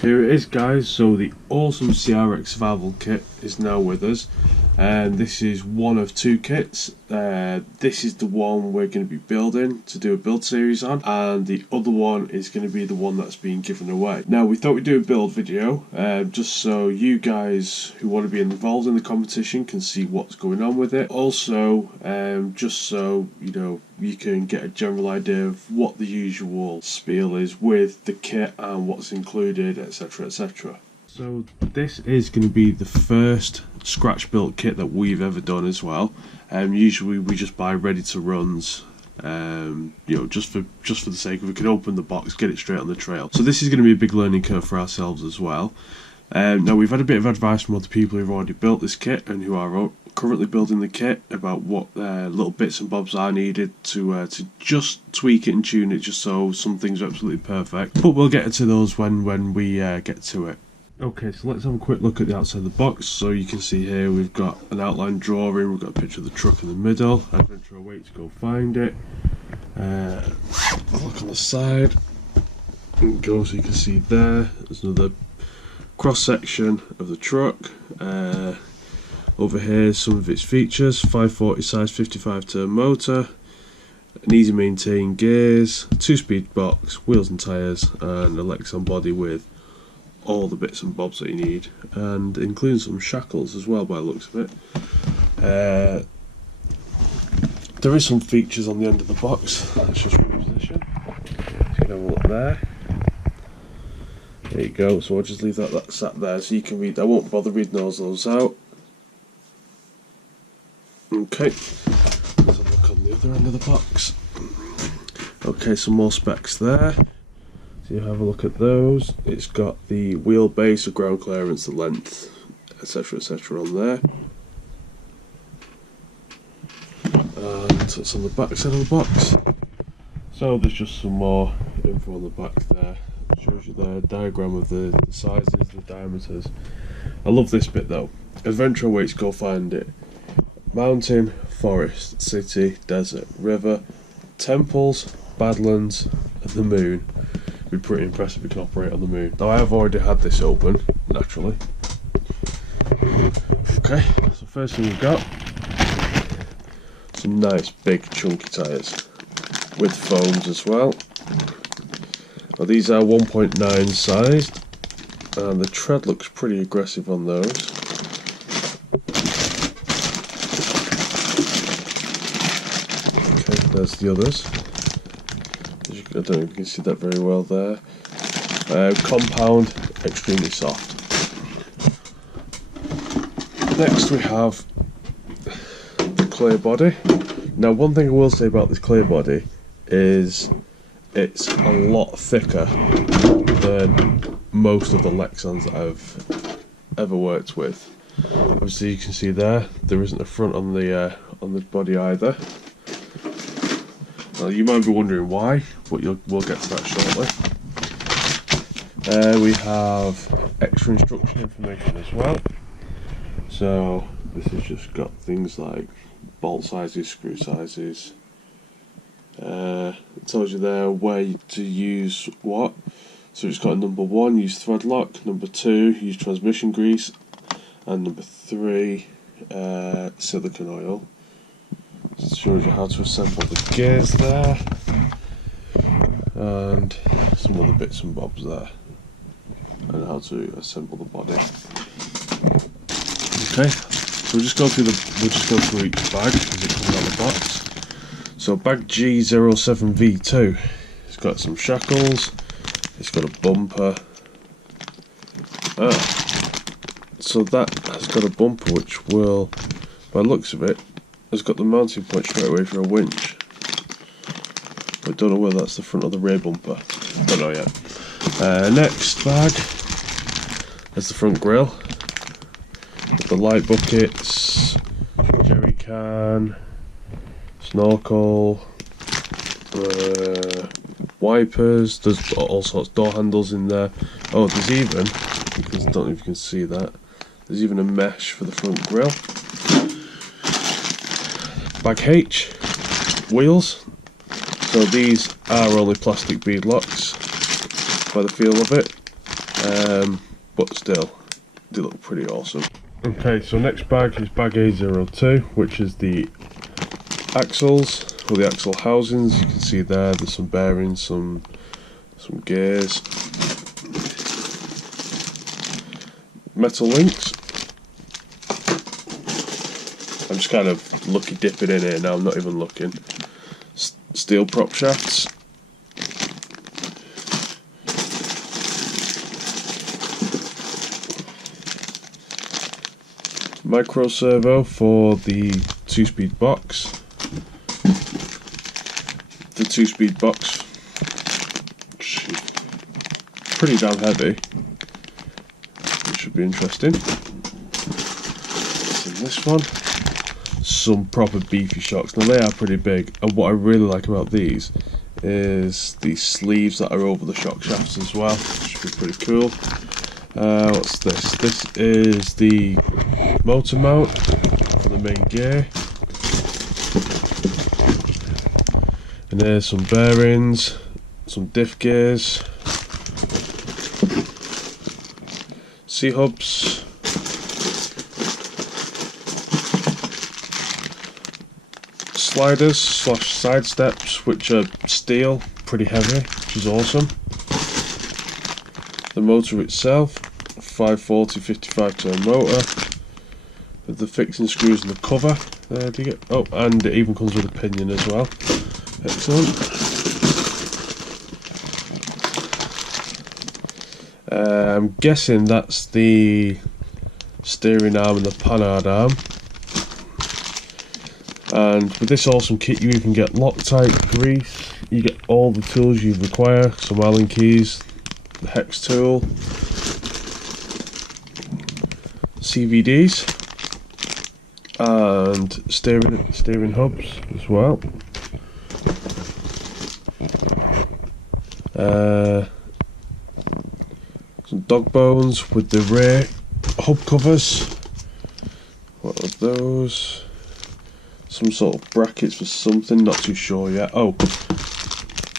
Here it is, guys. So the awesome CRX Survival kit is now with us, and this is one of two kits. This is the one we're going to be building to do a build series on, and the other one is going to be the one that's being given away. Now we thought we'd do a build video just so you guys who want to be involved in the competition can see what's going on with it. Also just so you know, you can get a general idea of what the usual spiel is with the kit and what's included, etc, etc. So this is going to be the first scratch built kit that we've ever done as well. Usually we just buy ready to runs, you know, just for the sake of we can open the box, get it straight on the trail. So this is going to be a big learning curve for ourselves as well. Now we've had a bit of advice from other people who've already built this kit and who are currently building the kit about what little bits and bobs are needed to just tweak it and tune it just so something's absolutely perfect. But we'll get into those when we get to it. Okay, so let's have a quick look at the outside of the box. So you can see here we've got an outline drawing, we've got a picture of the truck in the middle, adventure awaits, go find it. Look on the side, and go so you can see there's another cross section of the truck. Over here some of its features: 540 size 55 turn motor, an easy maintain gears, 2-speed box, wheels and tyres, and a Lexan body with all the bits and bobs that you need, and including some shackles as well by the looks of it. There is some features on the end of the box. Let's just reposition. You can have a look there. There you go. So I'll just leave that sat there so you can read. I won't bother reading those out. Okay, let's have a look on the other end of the box. Okay, some more specs there. So you have a look at those. It's got the wheelbase, the ground clearance, the length, etc, etc on there. And it's on the back side of the box. So there's just some more info on the back there. It shows you the diagram of the sizes, the diameters. I love this bit though. Adventure awaits, go find it. Mountain, forest, city, desert, river, temples, badlands, and the moon. It'd be pretty impressive if we can operate on the moon. Now I have already had this open, naturally. Okay, so first thing we've got some nice big chunky tyres with foams as well. Now these are 1.9 sized, and the tread looks pretty aggressive on those. Okay, there's the others. I don't know if you can see that very well there. Compound, extremely soft. Next we have the clear body. Now one thing I will say about this clear body is it's a lot thicker than most of the Lexans that I've ever worked with. Obviously you can see there isn't a front on the body either. Well, you might be wondering why, but we'll get to that shortly. We have extra instruction information as well. So this has just got things like bolt sizes, screw sizes. It tells you there where to use what. So it's got a number 1, use thread lock, number 2, use transmission grease, and number 3, silicone oil. It shows you how to assemble the gears there, and some other bits and bobs there, and how to assemble the body. Okay, so we'll just go through each bag as it comes out of the box. So bag G07V2, it's got some shackles, it's got a bumper. So that has got a bumper which will, by the looks of it, has got the mounting point straight away for a winch. I don't know whether that's the front or the rear bumper. Don't know yet. Next bag is the front grille. The light buckets, jerry can, snorkel, wipers. There's all sorts of door handles in there. Oh, there's even, because I don't know if you can see that, there's even a mesh for the front grille. Bag H, wheels. So these are only plastic bead locks by the feel of it. but still, they look pretty awesome. Okay, so next bag is bag A02, which is the axles, or the axle housings. You can see there's some bearings, some gears, metal links. I'm just kind of lucky dipping in here now, I'm not even looking. Steel prop shafts. Micro servo for the 2-speed box. The 2-speed box, pretty damn heavy. It should be interesting. And this one, some proper beefy shocks. Now they are pretty big, and what I really like about these is the sleeves that are over the shock shafts as well. Should be pretty cool. What's this? This is the motor mount for the main gear. And there's some bearings, some diff gears, C-hubs, sliders / side steps, which are steel, pretty heavy, which is awesome. The motor itself, 540 55 turn motor, with the fixing screws and the cover. There you go. Oh, and it even comes with a pinion as well. Excellent. I'm guessing that's the steering arm and the panhard arm. And with this awesome kit you even get Loctite grease, you get all the tools you require, some Allen keys, the hex tool, CVDs, and steering hubs as well. Some dog bones with the rear hub covers. What are those? Some sort of brackets for something, not too sure yet. Oh,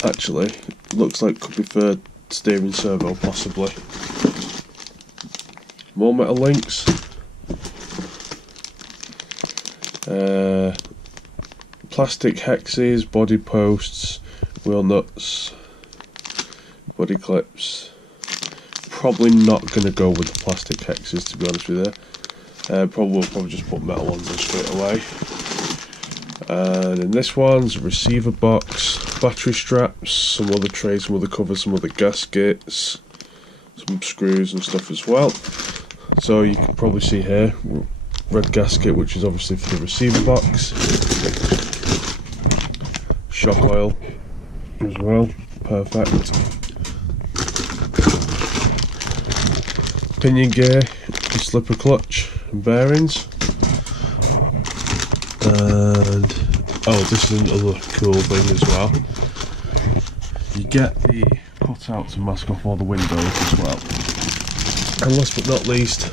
actually, looks like could be for steering servo, possibly. More metal links. Plastic hexes, body posts, wheel nuts, body clips. Probably not going to go with the plastic hexes, to be honest with you. Probably just put metal ones in straight away. And in this one's a receiver box, battery straps, some other trays, some other covers, some other gaskets, some screws and stuff as well. So you can probably see here, red gasket, which is obviously for the receiver box. Shock oil as well, perfect. Pinion gear, slipper clutch and bearings. And oh, this is another cool thing as well. You get the cutout to mask off all the windows as well. And last but not least,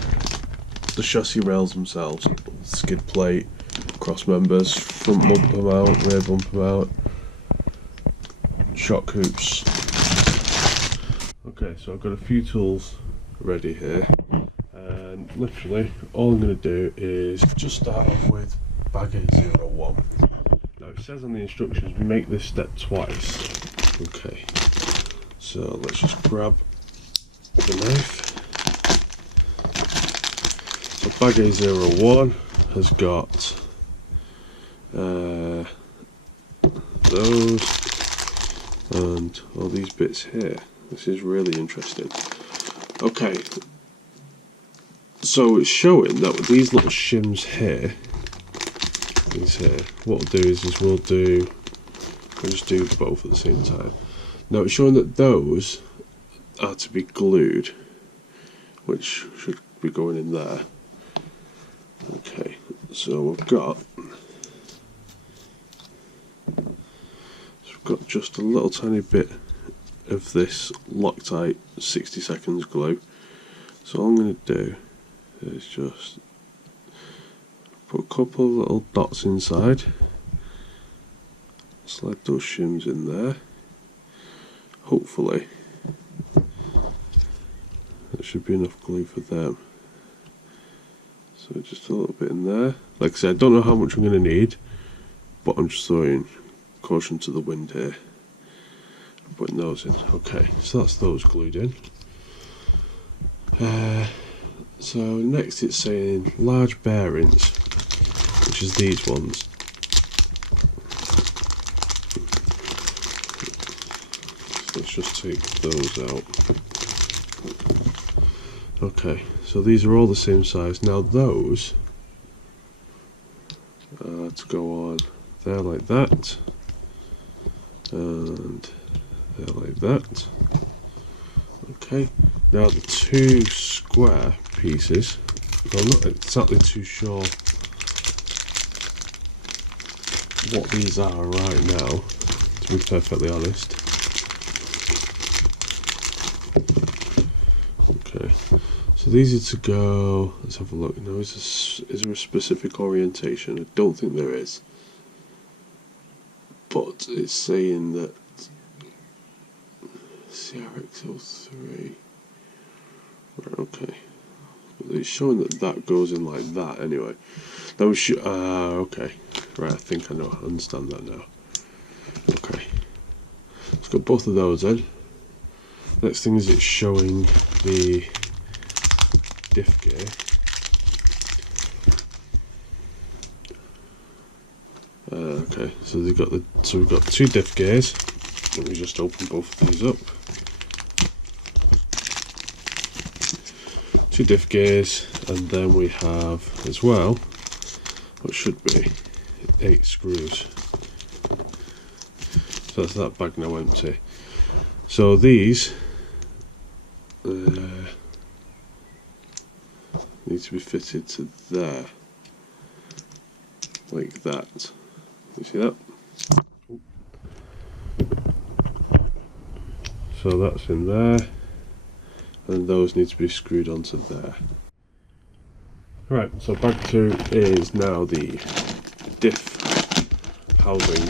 the chassis rails themselves. Skid plate, cross members, front bumper mount, rear bumper mount, shock hoops. Okay, so I've got a few tools ready here, and literally all I'm going to do is just start off with bag A01. Now it says on the instructions make this step twice. Okay, so let's just grab the knife. So bag A01 has got those and all these bits here. This is really interesting. Okay, so it's showing that with these little shims here, what we'll do is we'll just do both at the same time. Now it's showing that those are to be glued, which should be going in there. Okay, so we've got just a little tiny bit of this Loctite 60 seconds glue. So all I'm going to do is just put a couple of little dots inside, slide those shims in there, hopefully That should be enough glue for them. So just a little bit in there. Like I said, I don't know how much I'm going to need, but I'm just throwing caution to the wind here. I'm putting those in. Okay, so that's those glued in. So next it's saying large bearings, which is these ones. So let's just take those out. Okay, so these are all the same size. Now those to go on there like that, and there like that. Okay, now the two square pieces, I'm not exactly too sure what these are right now, to be perfectly honest. Okay, so these are to go, let's have a look. Now is there a specific orientation? I don't think there is, but it's saying that CRX 03. Right, okay. It's showing that that goes in like that anyway. That was okay. Right, I think I know. I understand that now. Okay. Let's got both of those in. Next thing is it's showing the diff gear. Okay, so we've got two diff gears. Let me just open both of these up. Two diff gears, and then we have as well what should be 8 screws. So that's that bag now empty. So these need to be fitted to there, like that. You see that? So that's in there, and those need to be screwed onto there. Right, so bag 2 is now the diff housing.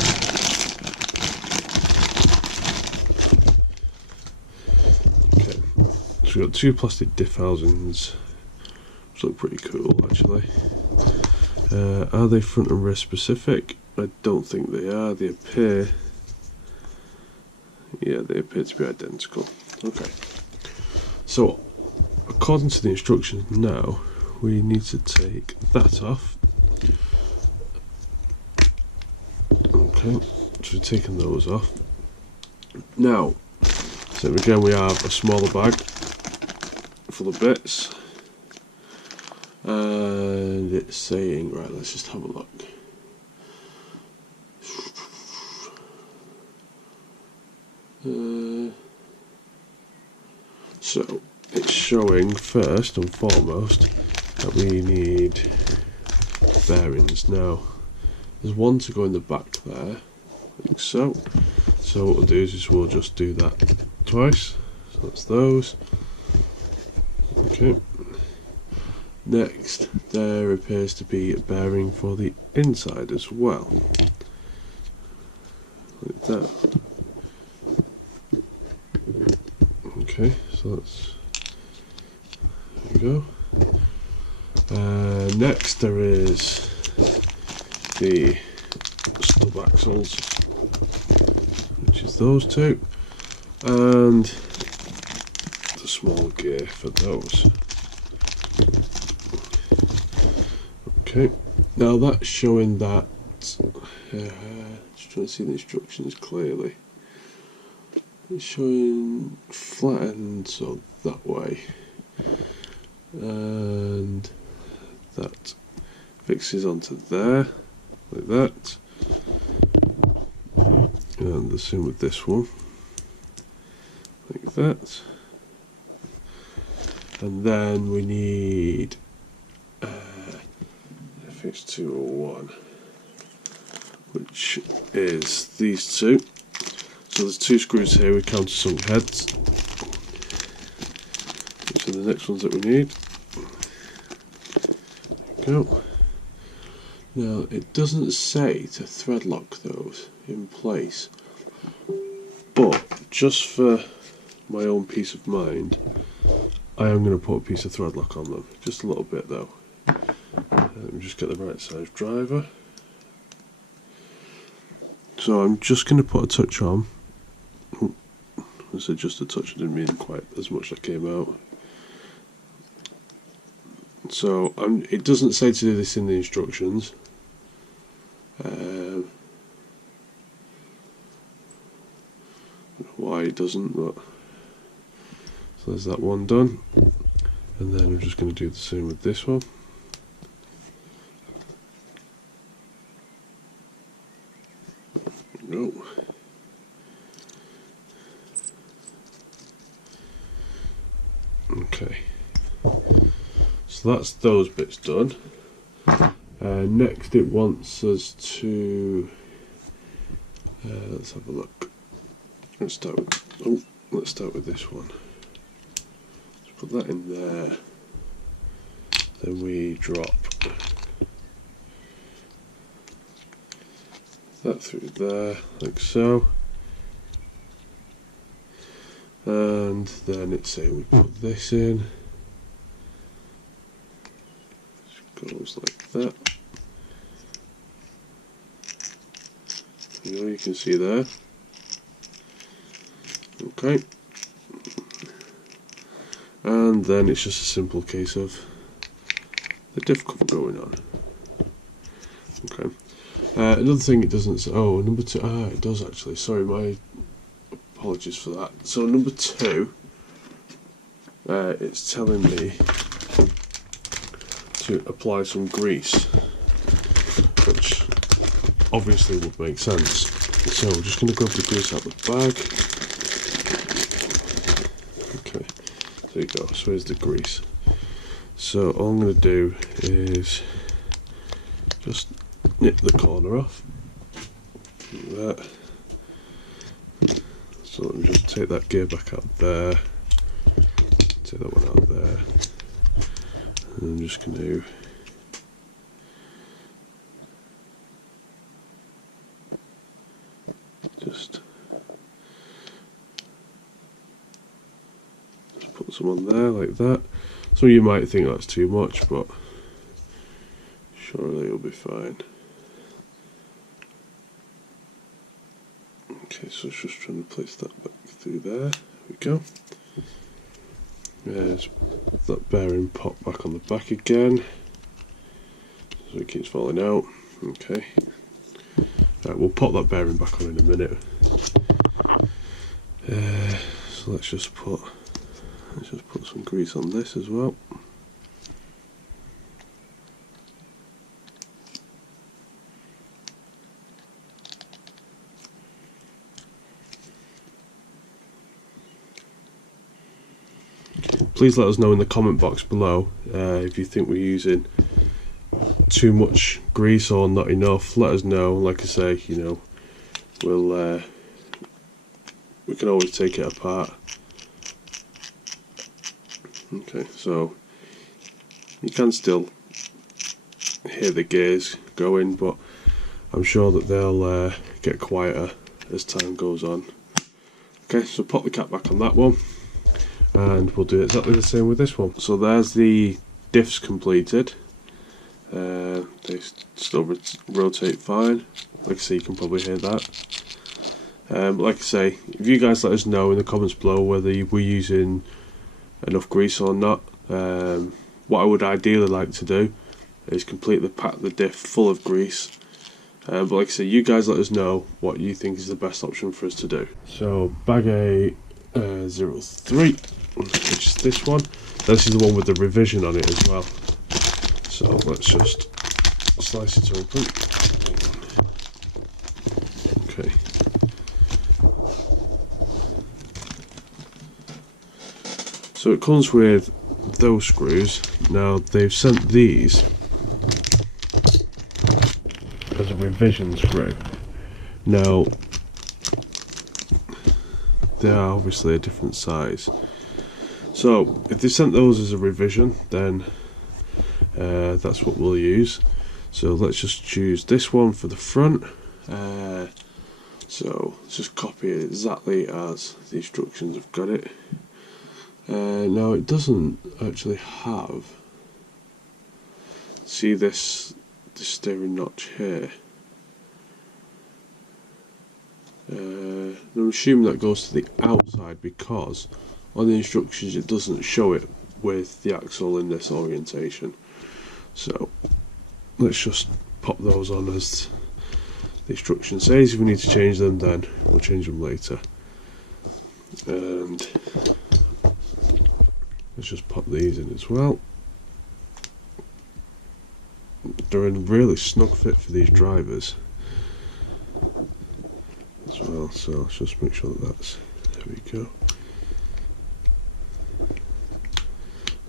Okay, so we've got 2 plastic diff housings, which look pretty cool actually. Are they front and rear specific? I don't think they are. They appear, yeah, they appear to be identical. Okay, so according to the instructions now, we need to take that off. Okay, so we've taken those off. Now, so again we have a smaller bag full of bits, and it's saying, right, let's just have a look. So it's showing first and foremost that we need bearings. Now there's one to go in the back there, like so. So what we'll do is we'll just do that twice. So that's those. Okay. Next, there appears to be a bearing for the inside as well, like that. Okay, so that's, there we go. Next there is the stub axles, which is those two, and the small gear for those. Okay, now that's showing that, just trying to see the instructions clearly. It's showing flattened, so that way, and that fixes onto there, like that, and the same with this one, like that, and then we need FX201, which is these two. So there's 2 screws here with countersunk heads, which are the next ones that we need. There we go. Now it doesn't say to thread lock those in place, but just for my own peace of mind, I am going to put a piece of thread lock on them, just a little bit though. Let me just get the right size driver. So I'm just going to put a touch on. I said just a touch, I didn't mean quite as much that came out. So it doesn't say to do this in the instructions. Why it doesn't, but so there's that one done, and then I'm just going to do the same with this one. No. Okay, so that's those bits done. Next it wants us to let's have a look. Let's start with this one. Let's put that in there. Then we drop that through there, like so. And then it's saying we put this in. Just goes like that. You can see there. Okay. And then it's just a simple case of the diff cover going on. Okay. Another thing it doesn't say, oh, number 2, it does actually, sorry, my apologies for that. So number 2, it's telling me to apply some grease, which obviously would make sense. So we're just going to grab the grease out of the bag. Okay, there you go, so here's the grease. So all I'm going to do is just nip the corner off, like that. So let me just take that gear back out there, take that one out there, and I'm just going to just put some on there like that. So you might think that's too much, but surely it'll be fine. Okay, so it's just trying to place that back through there. There we go. There's that bearing pop back on the back again, so it keeps falling out. Okay. Right, we'll pop that bearing back on in a minute. So let's just put some grease on this as well. Please let us know in the comment box below if you think we're using too much grease or not enough. Let us know. Like I say, you know, we can always take it apart. Okay, so you can still hear the gears going, but I'm sure that they'll get quieter as time goes on. Okay, so pop the cap back on that one, and we'll do exactly the same with this one. So there's the diffs completed. They still rotate fine. Like I say, you can probably hear that. Like I say, if you guys let us know in the comments below whether we're using enough grease or not. What I would ideally like to do is completely pack the diff full of grease. But like I say, you guys let us know what you think is the best option for us to do. So bag A03, which is this one. This is the one with the revision on it as well. So let's just slice it open. Okay. So it comes with those screws. Now they've sent these as a revision screw. Now they are obviously a different size. So if they sent those as a revision, then that's what we'll use. So let's just choose this one for the front. So let's just copy it exactly as the instructions have got it. Now it doesn't actually have, see this steering notch here. I'm assuming that goes to the outside because on the instructions it doesn't show it with the axle in this orientation. So let's just pop those on as the instruction says. If we need to change them, then we'll change them later. And let's just pop these in as well. They're a really snug fit for these drivers as well, so let's just make sure that that's, there we go.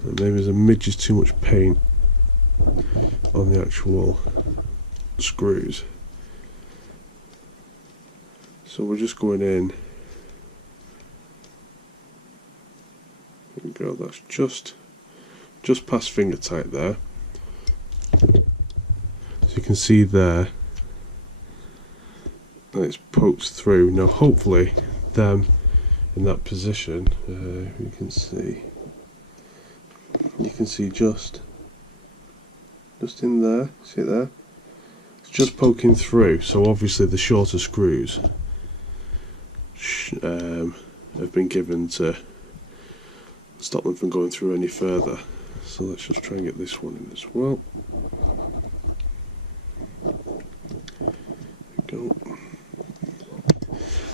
And maybe there's a midge too much paint on the actual screws, so we're just going in. There we go, that's just past finger tight there. So you can see there that it's poked through. Now hopefully them in that position, you can see just in there, see it there? It's just poking through, so obviously the shorter screws have been given to stop them from going through any further. So let's just try and get this one in as well. There we go.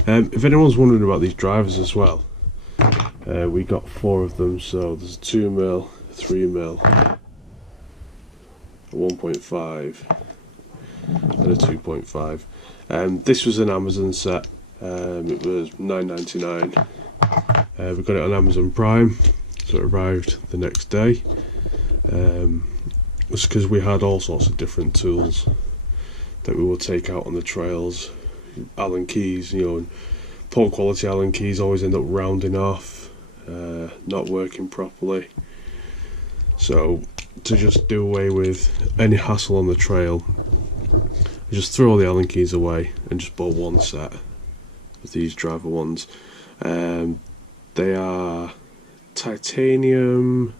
If anyone's wondering about these drivers as well, we got 4 of them, so there's a 2mm, 3mm, a 1.5 and a 2.5. This was an Amazon set. It was $9.99. We got it on Amazon Prime, so it arrived the next day. It's because we had all sorts of different tools that we would take out on the trails. Allen keys, you know, and poor quality Allen keys always end up rounding off, not working properly. So to just do away with any hassle on the trail, I just threw all the Allen keys away and just bought one set of these driver ones. They are titanium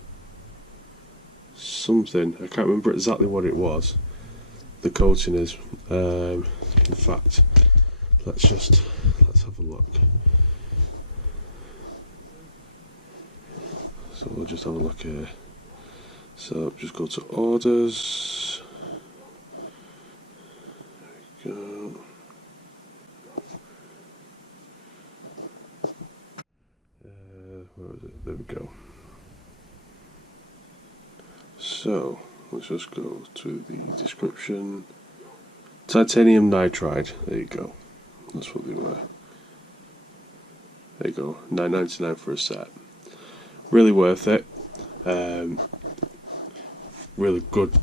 something, I can't remember exactly what it was, the coating is. In fact, let's have a look. So we'll just have a look here. So just go to orders. There we go. Where is it? There we go. So let's just go to the description. Titanium nitride. There you go. That's what they were. There you go. $9.99 for a set. Really worth it. Really good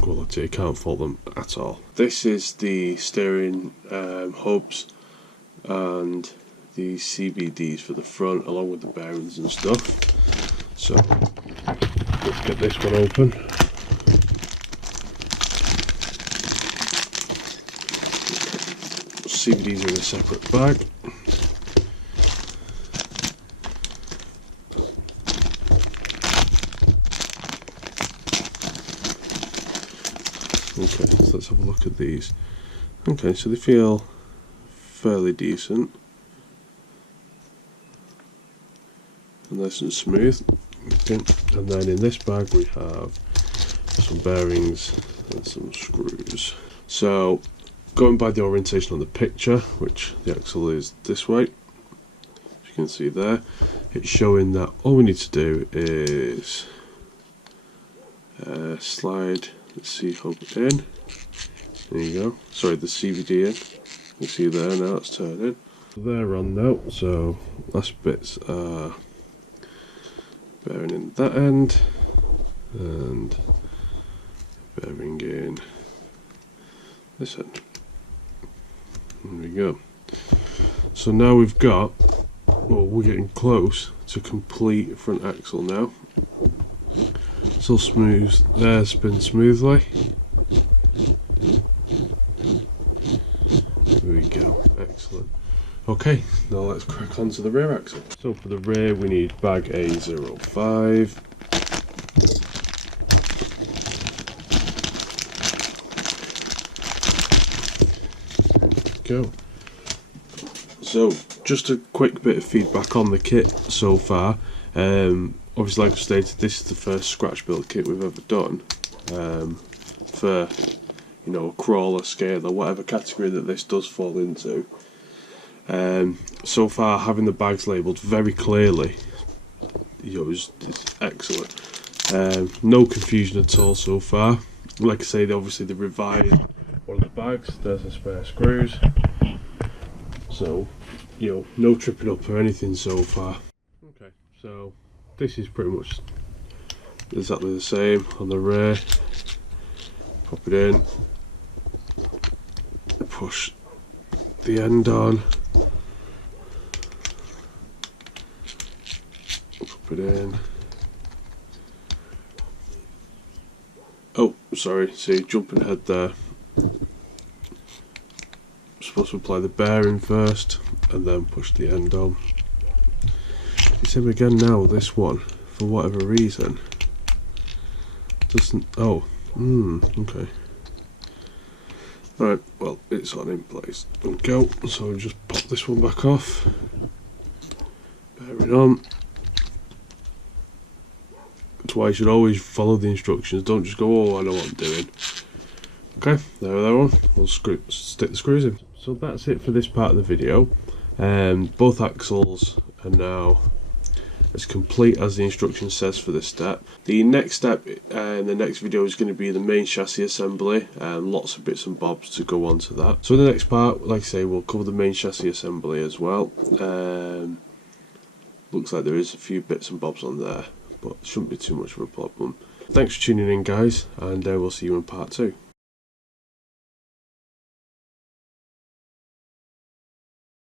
quality. Can't fault them at all. This is the steering hubs and the CVDs for the front, along with the bearings and stuff. So let's get this one open. CVDs are in a separate bag. Okay, so let's have a look at these. Okay, so they feel fairly decent. Nice and smooth. Okay. And then in this bag we have some bearings and some screws. So going by the orientation on the picture, which the axle is this way, as you can see there, it's showing that all we need to do is slide the C-hub in. There you go. Sorry, the CVD in. You see there now it's turning. They're on now, so last bits are bearing in that end and bearing in this end. There we go. So now we've got, well, we're getting close to complete front axle now. Still smooth there, spin smoothly. There we go, excellent. Okay, now let's crack on to the rear axle. So for the rear we need bag A05. Go. So just a quick bit of feedback on the kit so far. Obviously, like I stated, this is the first scratch build kit we've ever done for, you know, a crawler, scaler, whatever category that this does fall into. So far, having the bags labelled very clearly, you know, is excellent. No confusion at all so far. Like I say, obviously they revised one of the bags. There's the spare screws. So, you know, no tripping up or anything so far. Okay, so this is pretty much exactly the same on the rear. Pop it in, push the end on, pop it in. Oh, sorry, see, jumping ahead there. I'm supposed to apply the bearing first and then push the end on. Same again now, this one, for whatever reason, doesn't, oh, okay. Right, well, it's on in place and go, so I'll just pop this one back off, bearing on. That's why you should always follow the instructions, don't just go, oh, I know what I'm doing. Okay, there we go, we'll stick the screws in. So that's it for this part of the video. Both axles are now as complete as the instruction says for this step. The next step in the next video is going to be the main chassis assembly, and lots of bits and bobs to go on to that. So in the next part, like I say, we'll cover the main chassis assembly as well. Looks like there is a few bits and bobs on there, but shouldn't be too much of a problem. Thanks for tuning in, guys, and we'll see you in part 2.